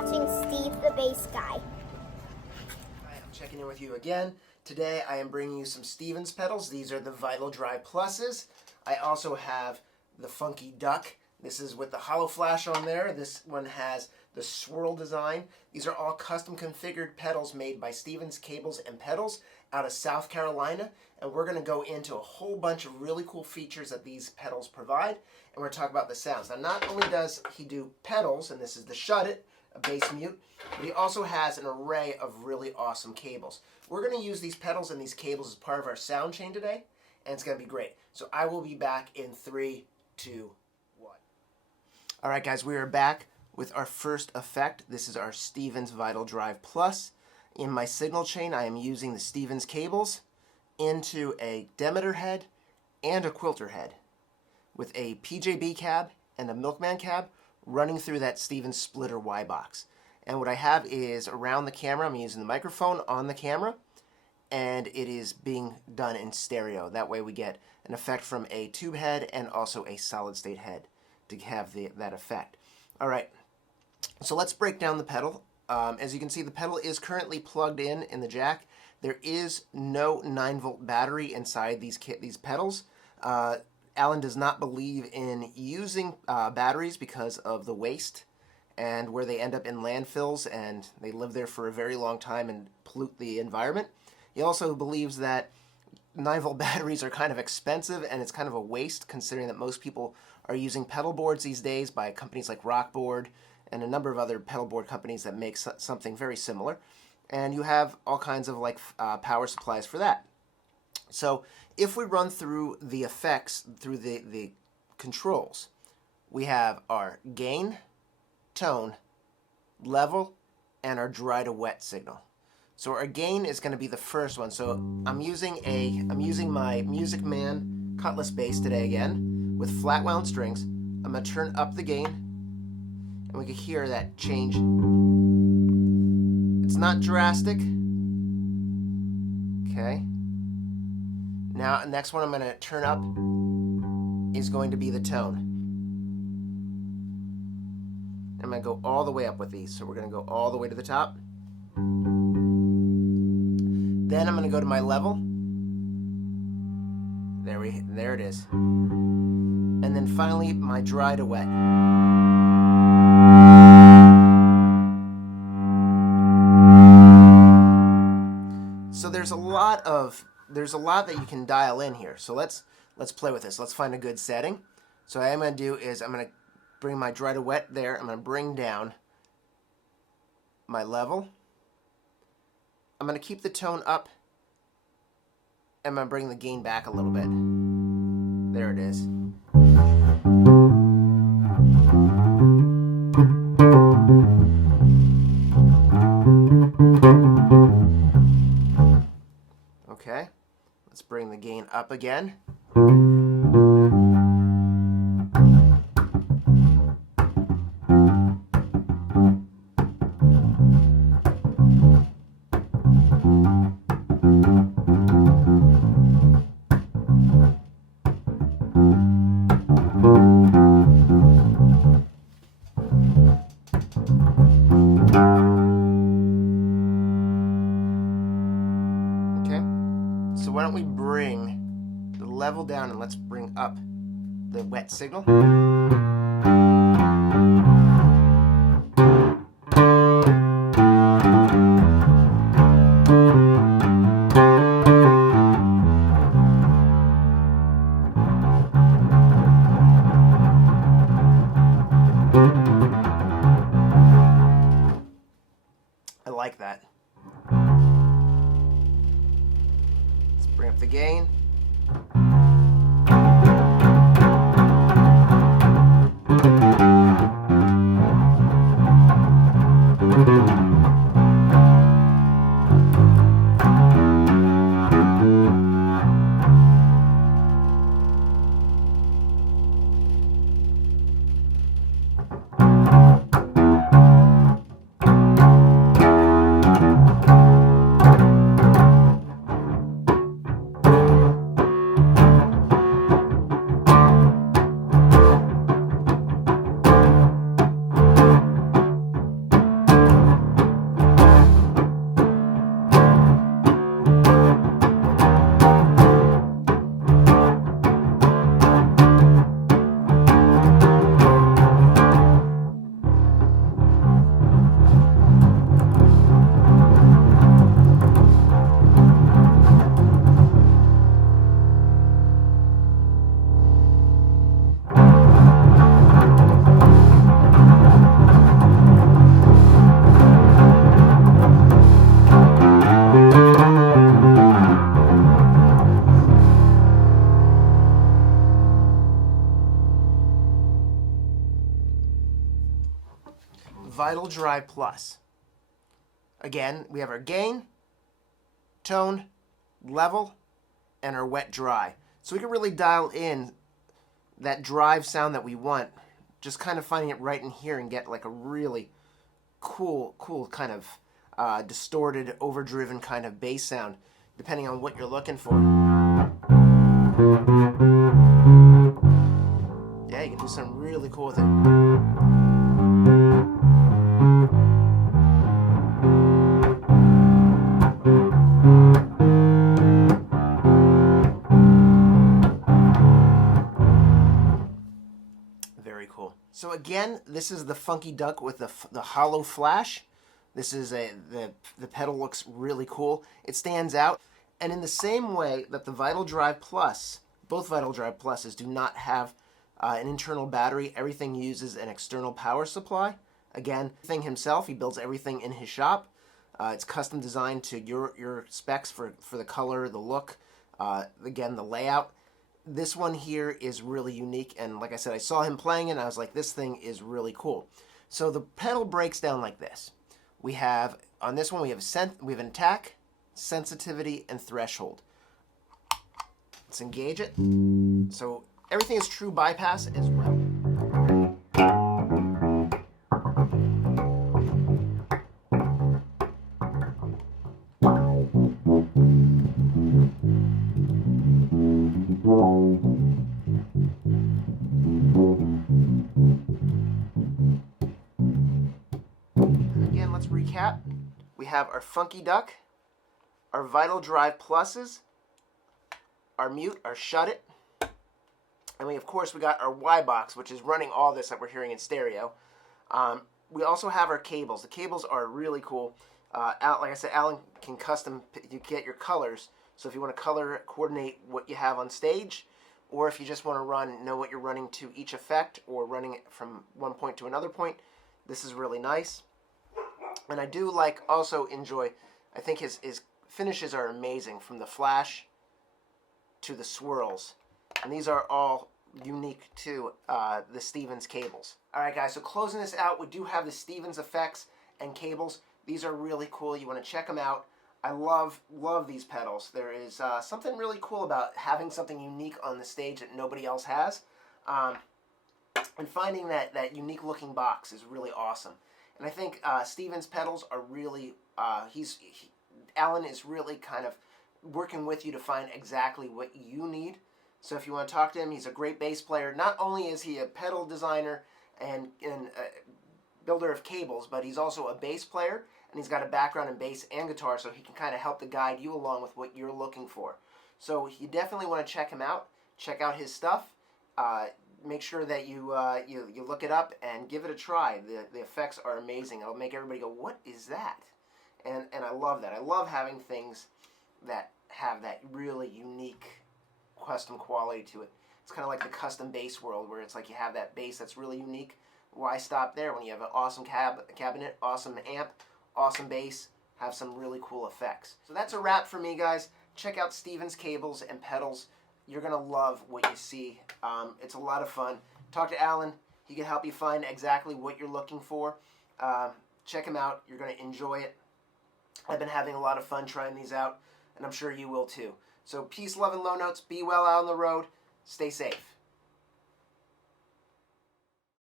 watching Steve the Bass Guy. Hi, I'm checking in with you again. Today I am bringing you some Stevens pedals. These are the Vital Drive Pluses. I also have the Funky Duck. This is with the hollow flash on there. This one has the swirl design. These are all custom configured pedals made by Stevens Cables and Pedals out of South Carolina. And we're going to go into a whole bunch of really cool features that these pedals provide. And we're going to talk about the sounds. Now, not only does he do pedals, and this is the Shut It, a bass mute, but he also has an array of really awesome cables. We're going to use these pedals and these cables as part of our sound chain today, and it's going to be great. So I will be back in 3, 2, 1. All right, guys, we are back with our first effect. This is our Stevens Vital Drive Plus. In my signal chain, I am using the Stevens cables into a Demeter head and a Quilter head with a PJB cab and a Milkman cab running through that Stevens splitter Y box. And what I have is around the camera, I'm using the microphone on the camera, and it is being done in stereo. That way we get an effect from a tube head and also a solid state head to have that effect. All right, so let's break down the pedal. As you can see, the pedal is currently plugged in the jack. There is no 9-volt battery inside these pedals. Alan does not believe in using batteries because of the waste and where they end up in landfills and they live there for a very long time and pollute the environment. He also believes that 9-volt batteries are kind of expensive and it's kind of a waste considering that most people are using pedal boards these days by companies like Rockboard and a number of other pedal board companies that make something very similar. And you have all kinds of power supplies for that. So if we run through the effects, through the controls, we have our gain, tone, level, and our dry to wet signal. So our gain is going to be the first one. So I'm using my Music Man Cutlass bass today again with flat wound strings. I'm going to turn up the gain, and we can hear that change. It's not drastic. Okay. Now, the next one I'm going to turn up is going to be the tone. I'm going to go all the way up with these. So we're going to go all the way to the top. Then I'm going to go to my level. There it is. And then finally, my dry to wet. So there's a lot that you can dial in here. So let's play with this. Let's find a good setting. So what I'm going to do is I'm going to bring my dry to wet there. I'm going to bring down my level. I'm going to keep the tone up. I'm going to bring the gain back a little bit. There it is. Okay, let's bring the gain up again. So why don't we bring the level down and let's bring up the wet signal. I like that. Bring up the gain. Drive Plus. Again, we have our gain, tone, level, and our wet dry. So we can really dial in that drive sound that we want, just kind of finding it right in here and get like a really cool kind of distorted, overdriven kind of bass sound, depending on what you're looking for. Yeah, you can do something really cool with it. Very cool. So again, this is the Funky Duck with the hollow flash. This is the pedal looks really cool. It stands out. And in the same way that the Vital Drive Plus, both Vital Drive Pluses do not have an internal battery. Everything uses an external power supply. Again, thing himself, he builds everything in his shop. It's custom designed to your specs for the color, the look, again, the layout. This one here is really unique, and like I said, I saw him playing it, and I was like, this thing is really cool. So the pedal breaks down like this. We have, on this one, we have an attack, sensitivity, and threshold. Let's engage it. So everything is true bypass as well. Again, let's recap. We have our Funky Duck, our Vital Drive Pluses, our mute, our shut it, and we, of course, we got our Y box, which is running all this that we're hearing in stereo. We also have our cables. The cables are really cool. Like I said, Alan can you get your colors. So if you want to color coordinate what you have on stage, or if you just want to know what you're running to each effect, or running it from one point to another point, this is really nice. And I do also enjoy, I think his finishes are amazing, from the flash to the swirls. And these are all unique to the Stevens cables. Alright guys, so closing this out, we do have the Stevens effects and cables. These are really cool. You want to check them out. I love these pedals. There is something really cool about having something unique on the stage that nobody else has. And finding that unique looking box is really awesome. And I think Stevens pedals are really, Alan is really kind of working with you to find exactly what you need. So if you want to talk to him, he's a great bass player. Not only is he a pedal designer and builder of cables, but he's also a bass player, and he's got a background in bass and guitar, so he can kind of help to guide you along with what you're looking for. So you definitely want to check him out. Check out his stuff. Make sure that you look it up and give it a try. The effects are amazing. It'll make everybody go, what is that? And I love that. I love having things that have that really unique custom quality to it. It's kind of like the custom bass world, where it's like you have that bass that's really unique. Why stop there when you have an awesome cabinet, awesome amp, awesome bass, have some really cool effects. So that's a wrap for me, guys. Check out Stevens cables and pedals. You're going to love what you see. It's a lot of fun. Talk to Alan. He can help you find exactly what you're looking for. Check him out. You're going to enjoy it. I've been having a lot of fun trying these out, and I'm sure you will too. So peace, love, and low notes. Be well out on the road. Stay safe.